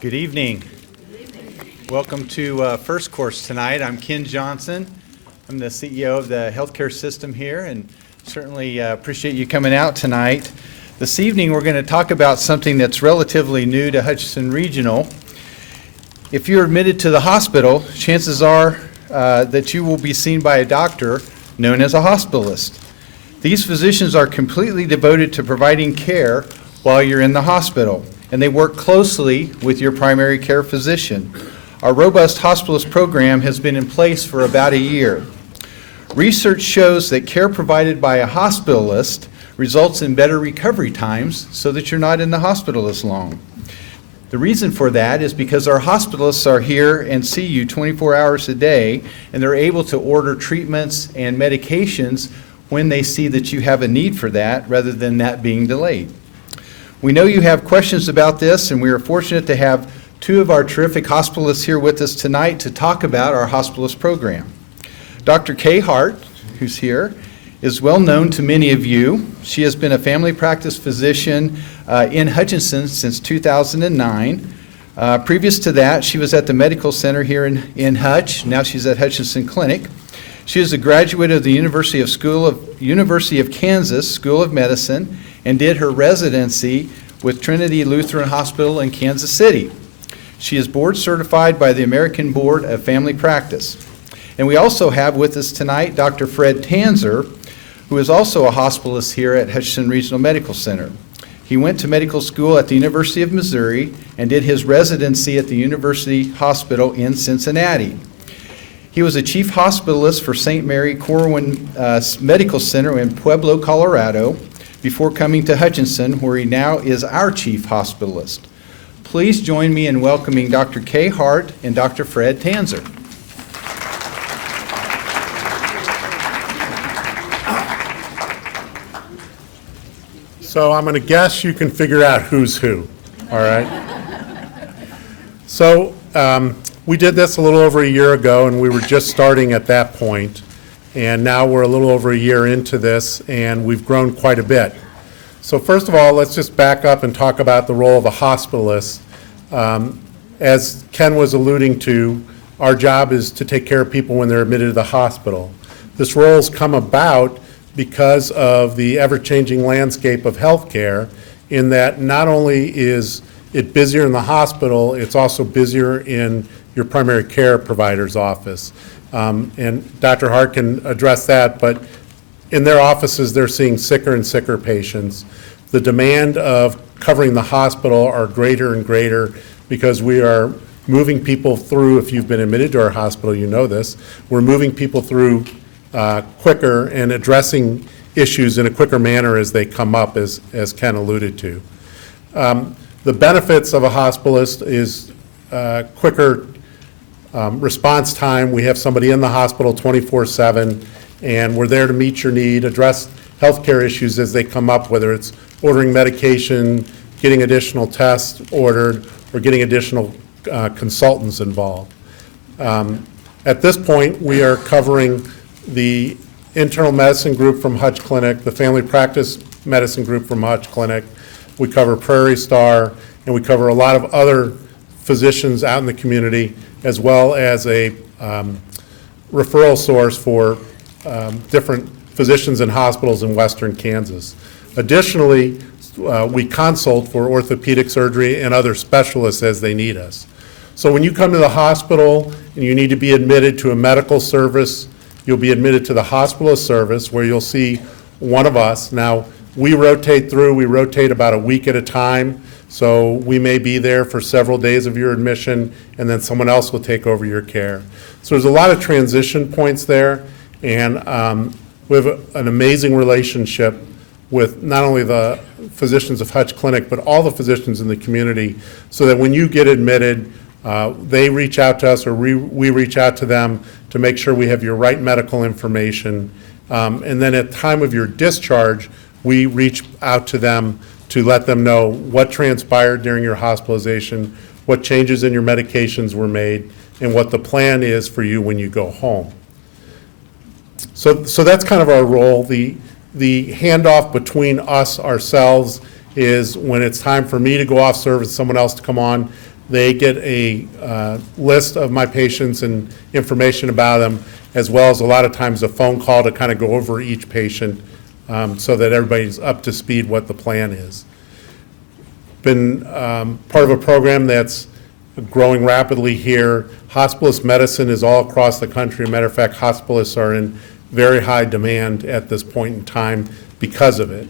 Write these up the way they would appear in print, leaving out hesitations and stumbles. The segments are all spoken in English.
Good evening. Welcome to First Course tonight. I'm Ken Johnson. I'm the CEO of the healthcare system here, and certainly appreciate you coming out tonight. This evening we're going to talk about something that's relatively new to Hutchinson Regional. If you're admitted to the hospital, chances are that you will be seen by a doctor known as a hospitalist. These physicians are completely devoted to providing care while you're in the hospital, and they work closely with your primary care physician. Our robust hospitalist program has been in place for about a year. Research shows that care provided by a hospitalist results in better recovery times so that you're not in the hospital as long. The reason for that is because our hospitalists are here and see you 24 hours a day, and they're able to order treatments and medications when they see that you have a need for that rather than that being delayed. We know you have questions about this, and we are fortunate to have two of our terrific hospitalists here with us tonight to talk about our hospitalist program. Dr. Kay Hart, who's here, is well known to many of you. She has been a family practice physician in Hutchinson since 2009. Previous to that, she was at the medical center here in Hutch. Now she's at Hutchinson Clinic. She is a graduate of the University of Kansas School of Medicine and did her residency with Trinity Lutheran Hospital in Kansas City. She is board certified by the American Board of Family Practice. And we also have with us tonight Dr. Fred Tanzer, who is also a hospitalist here at Hutchinson Regional Medical Center. He went to medical school at the University of Missouri and did his residency at the University Hospital in Cincinnati. He was a chief hospitalist for St. Mary Corwin Medical Center in Pueblo, Colorado, before coming to Hutchinson, where he now is our chief hospitalist. Please join me in welcoming Dr. Kay Hart and Dr. Fred Tanzer. So I'm going to guess you can figure out who's who, all right? So we did this a little over a year ago, and we were just starting at that point, and now we're a little over a year into this, and we've grown quite a bit. So first of all, let's just back up and talk about the role of a hospitalist. As Ken was alluding to, our job is to take care of people when they're admitted to the hospital. This role has come about because of the ever-changing landscape of healthcare, in that not only is it busier in the hospital, it's also busier in your primary care provider's office. And Dr. Hart can address that, but in their offices, they're seeing sicker and sicker patients. The demand of covering the hospital are greater and greater because we are moving people through. If you've been admitted to our hospital, you know this. We're moving people through quicker and addressing issues in a quicker manner as they come up, as Ken alluded to. The benefits of a hospitalist is quicker response time. We have somebody in the hospital 24/7, and we're there to meet your need, address healthcare issues as they come up, whether it's ordering medication, getting additional tests ordered, or getting additional consultants involved. At this point, we are covering the internal medicine group from Hutch Clinic, the family practice medicine group from Hutch Clinic. We cover Prairie Star, and we cover a lot of other physicians out in the community, as well as a referral source for different physicians and hospitals in western Kansas. Additionally, we consult for orthopedic surgery and other specialists as they need us. So when you come to the hospital and you need to be admitted to a medical service, you'll be admitted to the hospitalist service, where you'll see one of us. Now, we rotate through. We rotate about a week at a time. So we may be there for several days of your admission, and then someone else will take over your care. So there's a lot of transition points there, and we have an amazing relationship with not only the physicians of Hutch Clinic, but all the physicians in the community, so that when you get admitted, they reach out to us, or we reach out to them to make sure we have your right medical information. And then at the time of your discharge, we reach out to them to let them know what transpired during your hospitalization, what changes in your medications were made, and what the plan is for you when you go home. So that's kind of our role. The handoff between us, ourselves, is when it's time for me to go off service, someone else to come on. They get a list of my patients and information about them, as well as a lot of times a phone call to kind of go over each patient so that everybody's up to speed what the plan is. Been part of a program that's growing rapidly here. Hospitalist medicine is all across the country. As a matter of fact, hospitalists are in very high demand at this point in time because of it.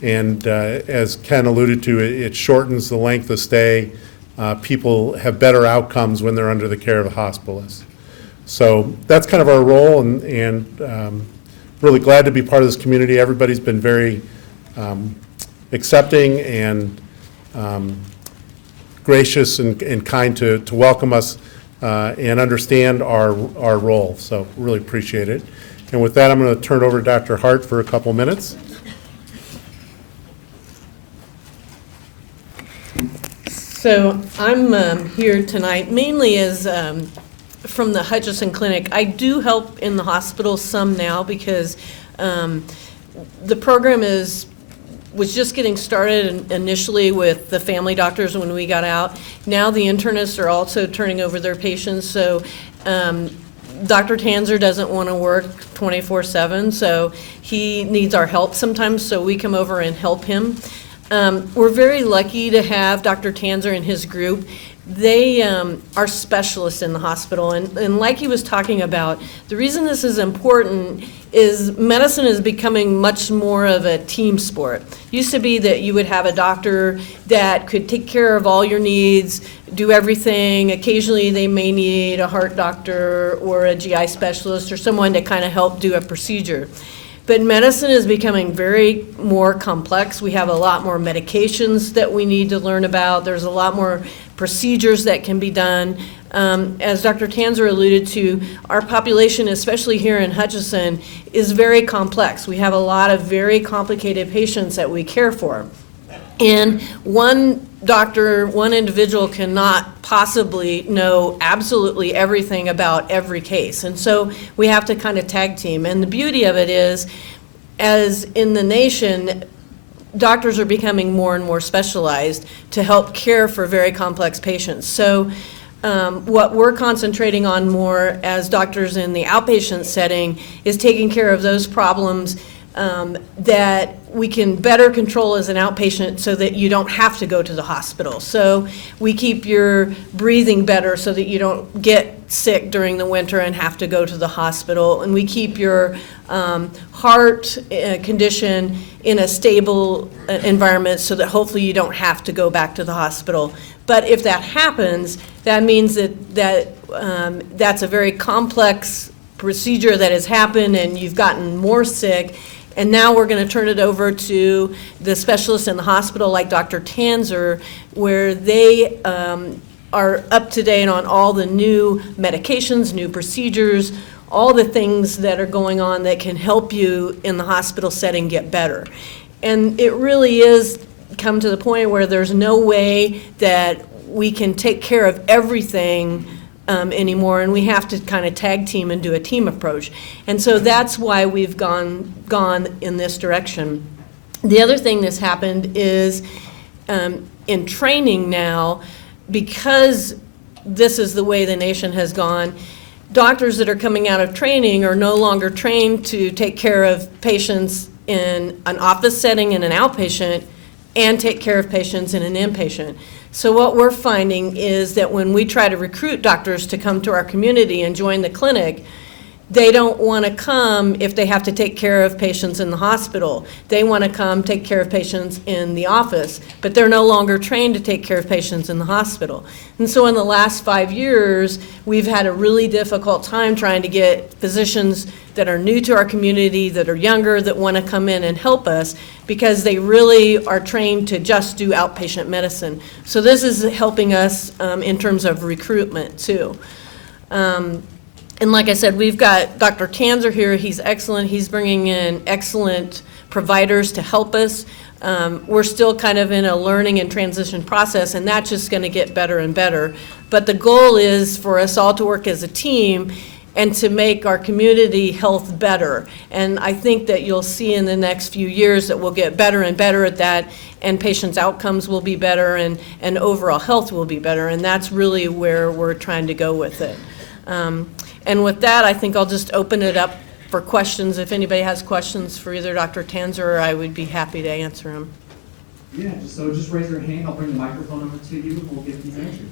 And as Ken alluded to, it shortens the length of stay. People have better outcomes when they're under the care of a hospitalist. So that's kind of our role, and really glad to be part of this community. Everybody's been very accepting and gracious and kind to welcome us and understand our role. So really appreciate it. And with that, I'm going to turn it over to Dr. Hart for a couple minutes. So I'm here tonight mainly as from the Hutchinson Clinic. I do help in the hospital some now because the program was just getting started initially with the family doctors when we got out. Now the internists are also turning over their patients, so Dr. Tanzer doesn't want to work 24/7, so he needs our help sometimes, so we come over and help him. We're very lucky to have Dr. Tanzer and his group. They are specialists in the hospital, and like he was talking about, the reason this is important is medicine is becoming much more of a team sport. Used to be that you would have a doctor that could take care of all your needs, do everything. Occasionally they may need a heart doctor or a GI specialist or someone to kind of help do a procedure. But medicine is becoming very more complex. We have a lot more medications that we need to learn about. There's a lot more procedures that can be done. As Dr. Tanzer alluded to, our population, especially here in Hutchinson, is very complex. We have a lot of very complicated patients that we care for. And one doctor, one individual cannot possibly know absolutely everything about every case. And so we have to kind of tag team. And the beauty of it is, as in the nation, doctors are becoming more and more specialized to help care for very complex patients. So what we're concentrating on more as doctors in the outpatient setting is taking care of those problems that we can better control as an outpatient so that you don't have to go to the hospital. So we keep your breathing better so that you don't get sick during the winter and have to go to the hospital. And we keep your heart condition in a stable environment so that hopefully you don't have to go back to the hospital. But if that happens, that means that's a very complex procedure that has happened and you've gotten more sick. And now we're going to turn it over to the specialists in the hospital like Dr. Tanzer, where they are up to date on all the new medications, new procedures, all the things that are going on that can help you in the hospital setting get better. And it really is come to the point where there's no way that we can take care of everything anymore, and we have to kind of tag team and do a team approach. And so that's why we've gone in this direction. The other thing that's happened is in training now, because this is the way the nation has gone, doctors that are coming out of training are no longer trained to take care of patients in an office setting in an outpatient and take care of patients in an inpatient. So what we're finding is that when we try to recruit doctors to come to our community and join the clinic, they don't want to come if they have to take care of patients in the hospital. They want to come take care of patients in the office, but they're no longer trained to take care of patients in the hospital. And so in the last 5 years, we've had a really difficult time trying to get physicians that are new to our community, that are younger, that want to come in and help us, because they really are trained to just do outpatient medicine. So this is helping us in terms of recruitment too. And like I said, we've got Dr. Tanzer here. He's excellent. He's bringing in excellent providers to help us. We're still kind of in a learning and transition process, and that's just going to get better and better. But the goal is for us all to work as a team and to make our community health better. And I think that you'll see in the next few years that we'll get better and better at that, and patients' outcomes will be better, and overall health will be better, and that's really where we're trying to go with it. And with that, I think I'll just open it up for questions. If anybody has questions for either Dr. Tanzer or I, would be happy to answer them. Yeah, just raise your hand, I'll bring the microphone over to you, and we'll get these answered.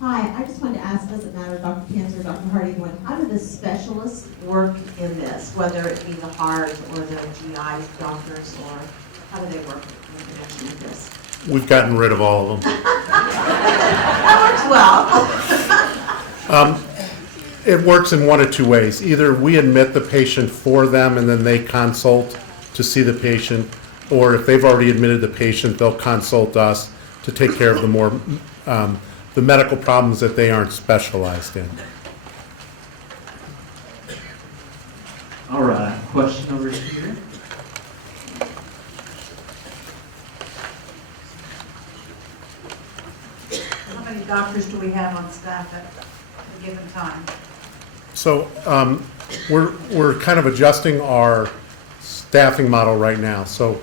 Hi, I just wanted to ask, doesn't matter, Dr. Tanzer or Dr. Hardy, how do the specialists work in this, whether it be the heart or the GI doctors, or how do they work in connection with this? We've gotten rid of all of them. That works well. It works in one of two ways. Either we admit the patient for them and then they consult to see the patient, or if they've already admitted the patient, they'll consult us to take care of the more the medical problems that they aren't specialized in. All right, question over here. How many doctors do we have on staff at a given time? So we're kind of adjusting our staffing model right now. So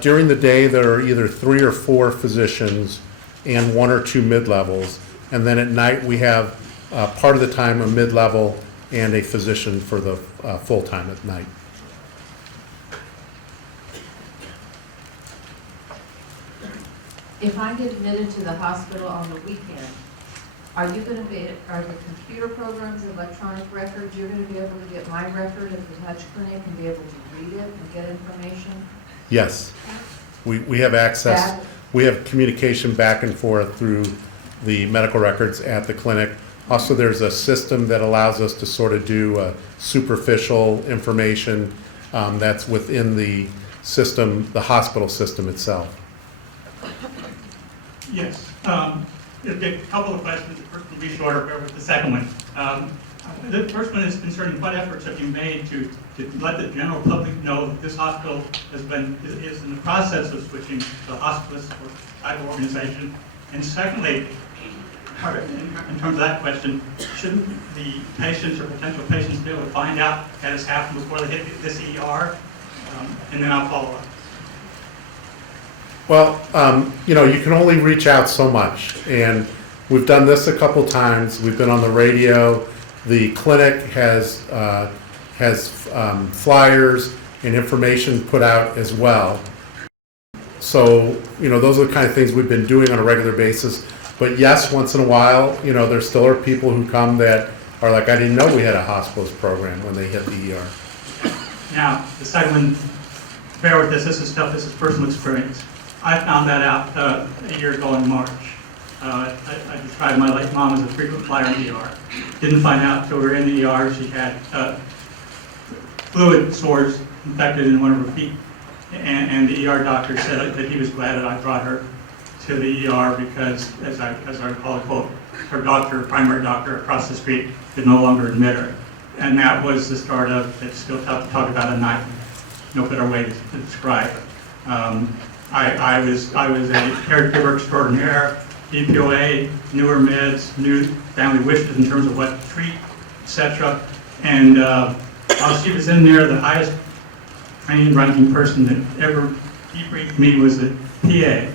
during the day, there are either 3 or 4 physicians and 1 or 2 mid-levels. And then at night, we have part of the time a mid-level and a physician for the full-time at night. If I get admitted to the hospital on the weekend, are the computer programs, electronic records, you're going to be able to get my record at the touch clinic and be able to read it and get information? Yes, we have access. We have communication back and forth through the medical records at the clinic. Also, there's a system that allows us to sort of do superficial information that's within the system, the hospital system itself. Yes. A couple of questions. The first will be shorter, but with the second one. The first one is concerning what efforts have you made to let the general public know that this hospital is in the process of switching to a hospitalist type of organization? And secondly, in terms of that question, shouldn't the patients or potential patients be able to find out that has happened before they hit this ER? And then I'll follow up. Well, you can only reach out so much, and we've done this a couple times. We've been on the radio. The clinic has flyers and information put out as well. So, those are the kind of things we've been doing on a regular basis. But yes, once in a while, there still are people who come that are like, I didn't know we had a hospitalist program when they hit the ER. Now, the second one, bear with this is personal experience. I found that out a year ago in March. I described my late mom as a frequent flyer in the ER. Didn't find out until we were in the ER she had fluid sores infected in one of her feet. And the ER doctor said that he was glad that I brought her to the ER because, as I recall, quote, her doctor, primary doctor across the street, could no longer admit her. And that was the start of, it's still tough to talk about a nightmare. No better way to describe it. I was a caregiver extraordinaire, DPOA, newer meds, new family wishes in terms of what to treat, etc. And while she was in there, the highest trained ranking person that ever debriefed me was the PA.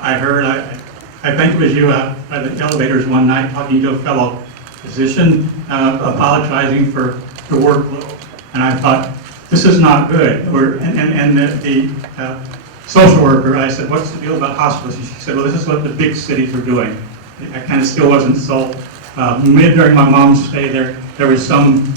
I think it was you out by the elevators one night talking to a fellow physician, apologizing for the workload. And I thought, this is not good. And the social worker, I said, what's the deal about hospitals? And she said, well, this is what the big cities are doing. I kind of still wasn't sold. During my mom's stay there was some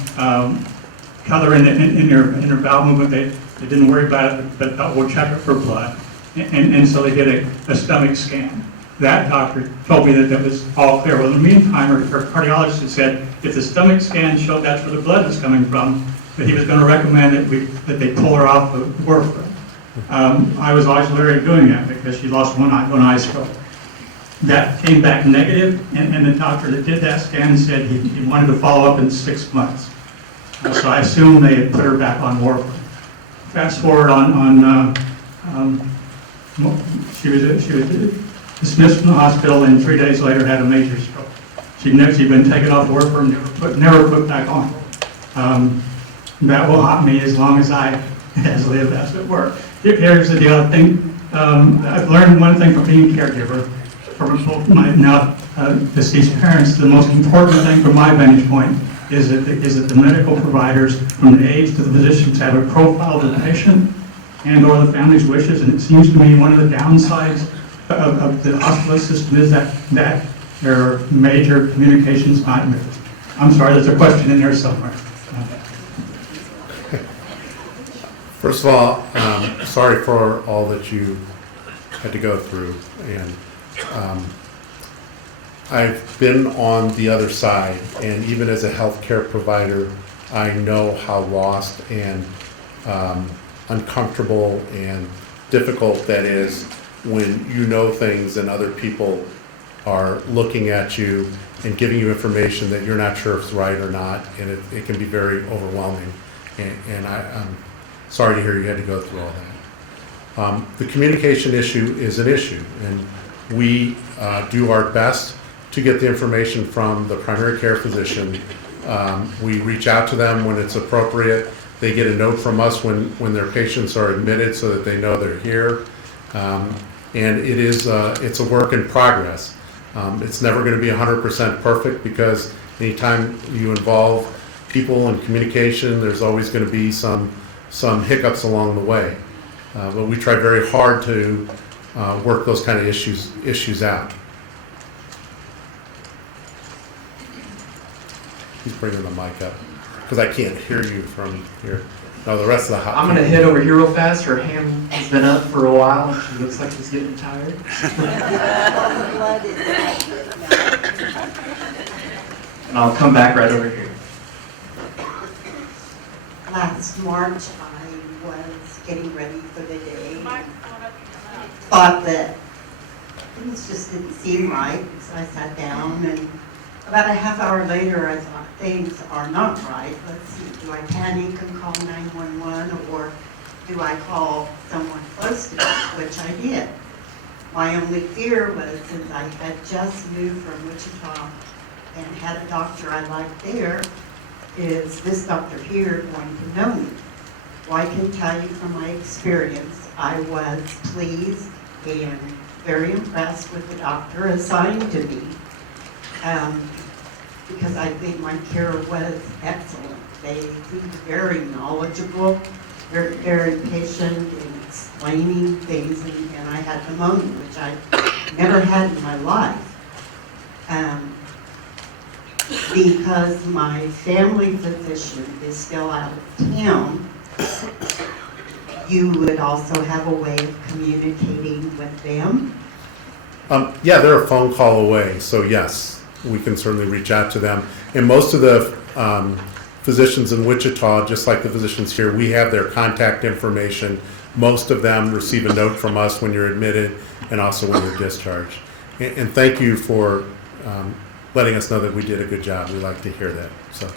color in her bowel movement. They didn't worry about it, but thought, we'll check her for blood. And so they did a stomach scan. That doctor told me that was all clear. Well, in the meantime, her cardiologist had said, if the stomach scan showed that's where the blood was coming from, that he was going to recommend that they pull her off the warfarin. I was always leery of doing that because she lost one eye stroke. That came back negative, and the doctor that did that scan said he wanted to follow up in 6 months. So I assume they had put her back on warfarin. Fast forward she was dismissed from the hospital and 3 days later had a major stroke. She'd been taken off work or never put back on. That will haunt me as long as I live, as it were. Here's the deal. I think I've learned one thing from being a caregiver for both my now deceased parents. The most important thing from my vantage point is that the medical providers, from the aides to the physicians, have a profile of the patient and/or the family's wishes. And it seems to me one of the downsides of the hospitalist system is that there are major communications nightmares. I'm sorry, there's a question in there somewhere. First of all, sorry for all that you had to go through, and I've been on the other side, and even as a healthcare provider, I know how lost and uncomfortable and difficult that is when you know things and other people are looking at you and giving you information that you're not sure if it's right or not, and it can be very overwhelming. And I'm sorry to hear you had to go through all that. The communication issue is an issue, and we do our best to get the information from the primary care physician. We reach out to them when it's appropriate. They get a note from us when their patients are admitted so that they know they're here. And it's a work in progress. It's never going to be 100% perfect, because anytime you involve people in communication, there's always going to be some hiccups along the way. But we try very hard to work those kind of issues out. He's bringing the mic up because I can't hear you from here. No, the rest of the I'm gonna head over here real fast. Her hand has been up for a while and she looks like she's getting tired. And I'll come back right over here. Last March, I was getting ready for the day. Thought that things just didn't seem right, so I sat down, and about a half hour later, I thought, things are not right. Let's see, do I panic and call 911, or do I call someone close to me, which I did. My only fear was, since I had just moved from Wichita and had a doctor I liked there, is this doctor here going to know me? Well, I can tell you from my experience, I was pleased and very impressed with the doctor assigned to me, because I think my care was excellent. They seemed very knowledgeable, very, very patient in explaining things, and I had pneumonia, which I never had in my life. Because my family physician is still out of town, you would also have a way of communicating with them? Yeah, they're a phone call away, so yes, we can certainly reach out to them. And most of the physicians in Wichita, just like the physicians here, we have their contact information. Most of them receive a note from us when you're admitted and also when you're discharged. And thank you for letting us know that we did a good job. We like to hear that. So,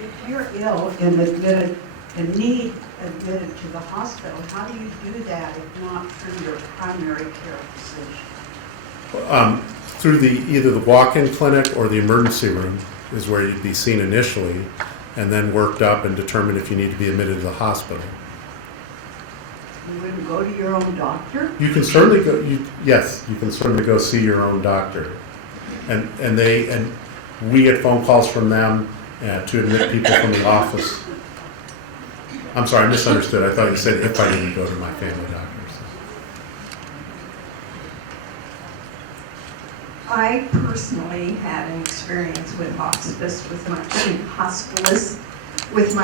If you're ill and admitted and need admitted to the hospital, how do you do that if not through your primary care physician? through either the walk-in clinic or the emergency room is where you'd be seen initially, and then worked up and determined if you need to be admitted to the hospital. You wouldn't go to your own doctor? You can certainly go. Yes, you can certainly go see your own doctor, and we get phone calls from them to admit people from the office. I'm sorry, I misunderstood. I thought you said if I didn't go to my family doctor. I personally had an experience with hospice with my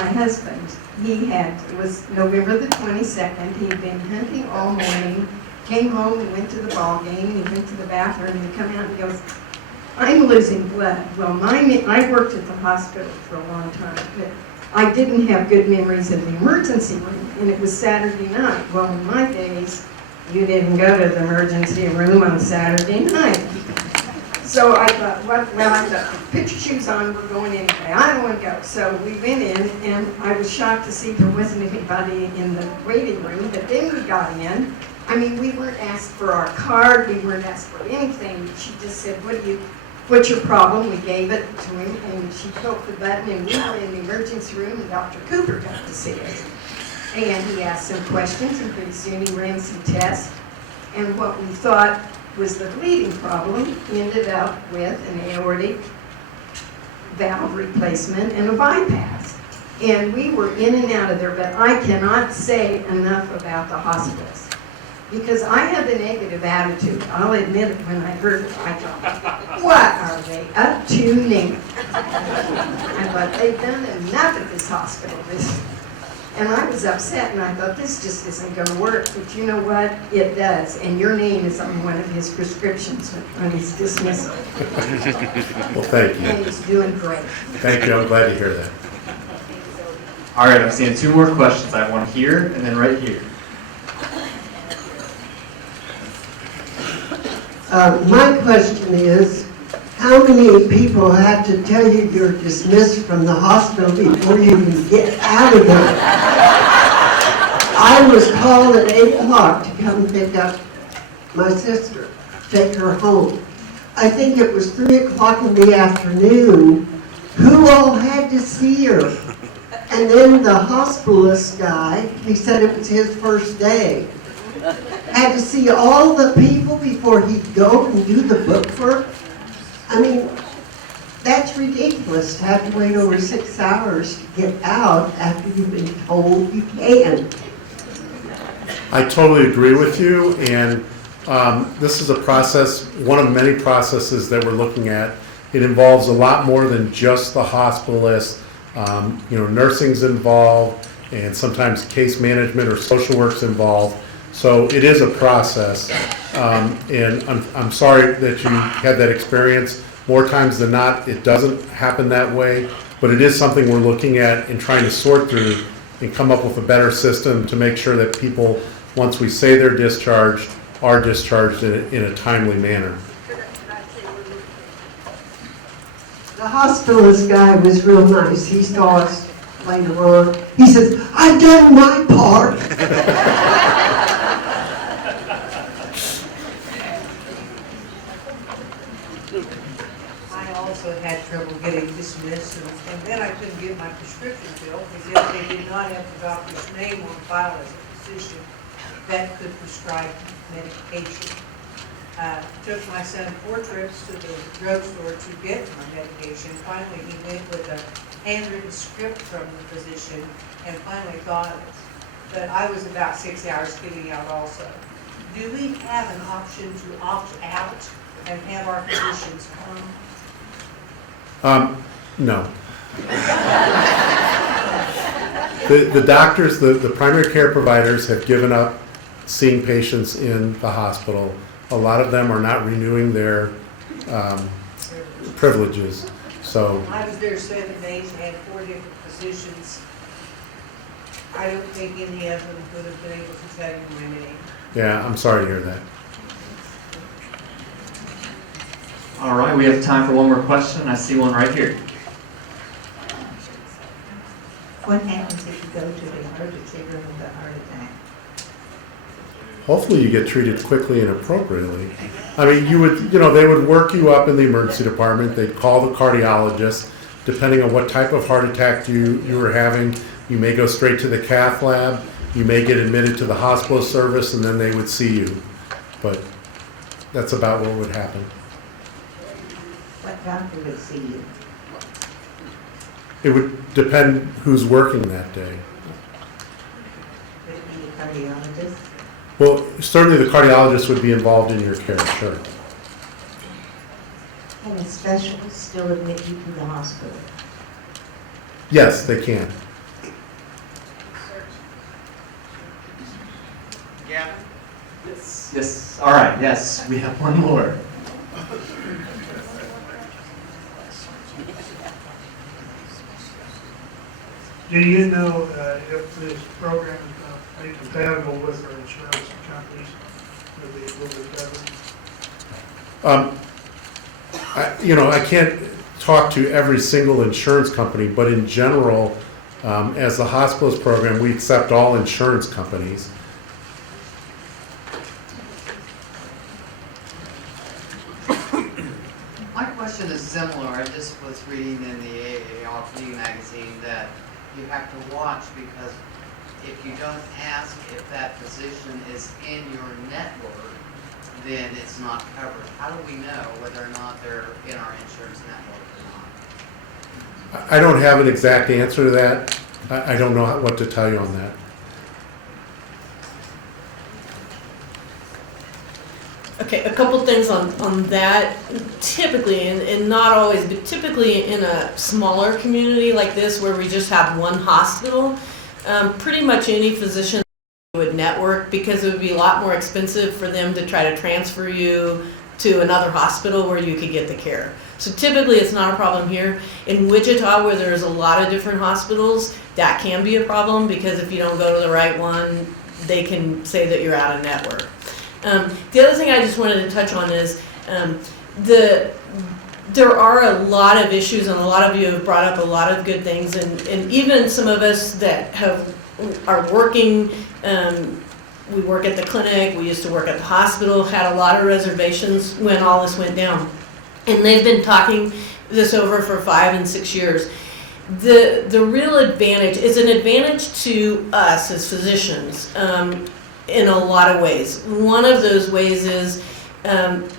husband. It was November the 22nd. He had been hunting all morning, came home and went to the ball game, and he went to the bathroom, and he come out and he goes, "I'm losing blood." Well, I worked at the hospital for a long time, but I didn't have good memories of the emergency room, and it was Saturday night. Well, in my days, you didn't go to the emergency room on Saturday night. So I thought, well, I thought, put your shoes on, we're going anyway. I don't want to go. So we went in, and I was shocked to see there wasn't anybody in the waiting room, but then we got in. I mean, we weren't asked for our card, we weren't asked for anything. She just said, what's your problem? We gave it to him, and she poked the button, and we were in the emergency room, and Dr. Cooper got to see us. And he asked some questions, and pretty soon he ran some tests. And what we thought was the bleeding problem ended up with an aortic valve replacement and a bypass. And we were in and out of there, but I cannot say enough about the hospice. Because I had the negative attitude. I'll admit it, when I heard it, I thought, what are they up to now? I thought, they've done enough at this hospital. And I was upset, and I thought, this just isn't going to work. But you know what? It does. And your name is on one of his prescriptions on his dismissal. Well, thank you. And he's doing great. Thank you. I'm glad to hear that. All right, I'm seeing two more questions. I have one here and then right here. My question is, how many people have to tell you you're dismissed from the hospital before you can get out of there? I was called at 8 o'clock to come pick up my sister, take her home. I think it was 3 o'clock in the afternoon. Who all had to see her? And then the hospitalist guy, he said it was his first day, had to see all the people before he'd go and do the book work. I mean, that's ridiculous to have to wait over 6 hours to get out after you've been told you can. I totally agree with you, and this is a process, one of many processes that we're looking at. It involves a lot more than just the hospitalist. Nursing's involved, and sometimes case management or social work's involved. So it is a process, and I'm sorry that you had that experience. More times than not, it doesn't happen that way, but it is something we're looking at and trying to sort through and come up with a better system to make sure that people, once we say they're discharged, are discharged in a timely manner. The hospitalist guy was real nice. He saw us later on. He says, I've done my part. I also had trouble getting dismissed, and then I couldn't get my prescription filled because they did not have the doctor's name on file as a physician that could prescribe medication. Took my son 4 trips to the drugstore to get my medication. Finally, he went with a handwritten script from the physician and finally got it. But I was about 6 hours getting out also. Do we have an option to opt out and have our physicians come? No. The doctors, the primary care providers have given up seeing patients in the hospital. A lot of them are not renewing their privileges. So I was there 7 days and had 4 different physicians. I don't think any of them would have been able to tell you my name. yeah, I'm sorry to hear that. All right, we have time for one more question. I see one right here. What happens if you go to the emergency room with a heart attack? Hopefully you get treated quickly and appropriately. I mean, they would work you up in the emergency department. They'd call the cardiologist. Depending on what type of heart attack you were having, you may go straight to the cath lab. You may get admitted to the hospital service, and then they would see you. But that's about what would happen. What doctor would see you? It would depend who's working that day. Would it be a cardiologist? Well, certainly the cardiologist would be involved in your care, sure. Can a specialist still admit you to the hospital? Yes, they can. Yeah. Yes. Yes. All right. Yes, we have one more. Do you know if this program is going to be compatible with our insurance companies that we will be covering? I can't talk to every single insurance company, but in general, as the hospitalist program, we accept all insurance companies. question is similar. I just was reading in the AARP magazine that you have to watch because if you don't ask if that physician is in your network, then it's not covered. How do we know whether or not they're in our insurance network or not? I don't have an exact answer to that. I don't know what to tell you on that. Okay, a couple things on that. Typically, and not always, but typically in a smaller community like this where we just have one hospital, pretty much any physician would network because it would be a lot more expensive for them to try to transfer you to another hospital where you could get the care. So typically it's not a problem here. In Wichita, where there's a lot of different hospitals, that can be a problem because if you don't go to the right one, they can say that you're out of network. The other thing I just wanted to touch on is there are a lot of issues, and a lot of you have brought up a lot of good things, and even some of us that are working, we work at the clinic, we used to work at the hospital, had a lot of reservations when all this went down. And they've been talking this over for 5 and 6 years. The real advantage is an advantage to us as physicians in a lot of ways. One of those ways is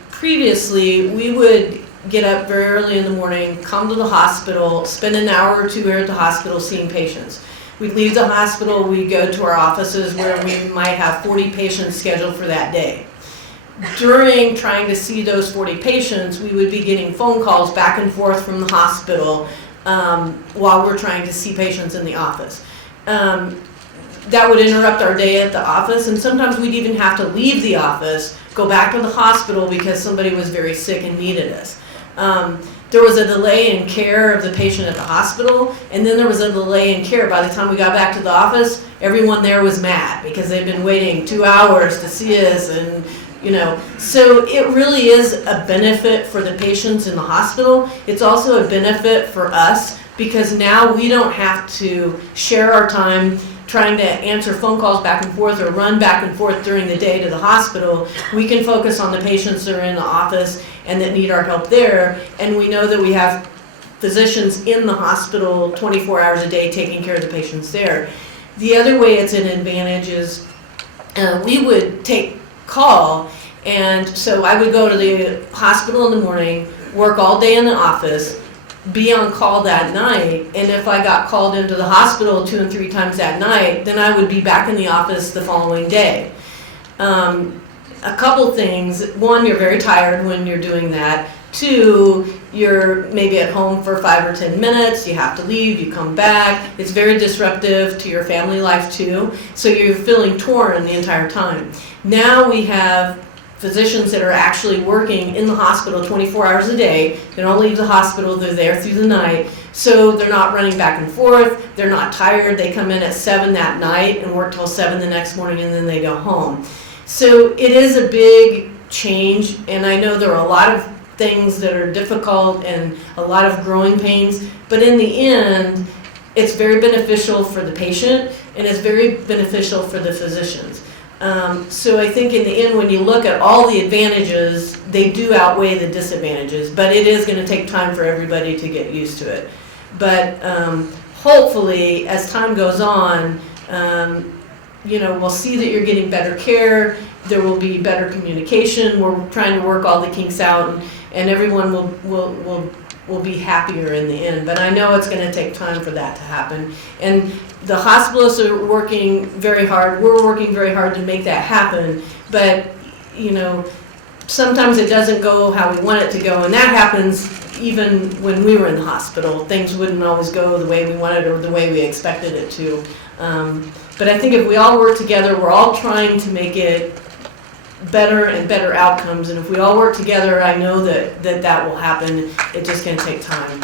previously we would get up very early in the morning, come to the hospital, spend an hour or two here at the hospital seeing patients. We'd leave the hospital, we'd go to our offices where we might have 40 patients scheduled for that day. During trying to see those 40 patients, we would be getting phone calls back and forth from the hospital while we're trying to see patients in the office. That would interrupt our day at the office, and sometimes we'd even have to leave the office, go back to the hospital because somebody was very sick and needed us. There was a delay in care of the patient at the hospital, and then there was a delay in care. By the time we got back to the office, everyone there was mad because they'd been waiting 2 hours to see us, and so it really is a benefit for the patients in the hospital. It's also a benefit for us because now we don't have to share our time trying to answer phone calls back and forth or run back and forth during the day to the hospital. We can focus on the patients that are in the office and that need our help there, and we know that we have physicians in the hospital 24 hours a day taking care of the patients there. The other way it's an advantage is we would take call, and so I would go to the hospital in the morning, work all day in the office, be on call that night, and if I got called into the hospital 2 and 3 times that night, then I would be back in the office the following day. A couple things. One, you're very tired when you're doing that. 2, you're maybe at home for 5 or 10 minutes, you have to leave, you come back. It's very disruptive to your family life too, so you're feeling torn the entire time. Now we have physicians that are actually working in the hospital 24 hours a day. They don't leave the hospital, they're there through the night, so they're not running back and forth, they're not tired. They come in at 7 that night and work till 7 the next morning, and then they go home. So it is a big change, and I know there are a lot of things that are difficult and a lot of growing pains, but in the end, it's very beneficial for the patient and it's very beneficial for the physicians. So I think in the end, when you look at all the advantages, they do outweigh the disadvantages, but it is going to take time for everybody to get used to it. But hopefully, as time goes on, we'll see that you're getting better care, there will be better communication, we're trying to work all the kinks out, and everyone will be happier in the end. But I know it's going to take time for that to happen. And the hospitalists are working very hard, we're working very hard to make that happen, but sometimes it doesn't go how we want it to go, and that happens even when we were in the hospital. Things wouldn't always go the way we wanted or the way we expected it to. But I think if we all work together, we're all trying to make it better and better outcomes, and if we all work together, I know that will happen. It's just going to take time.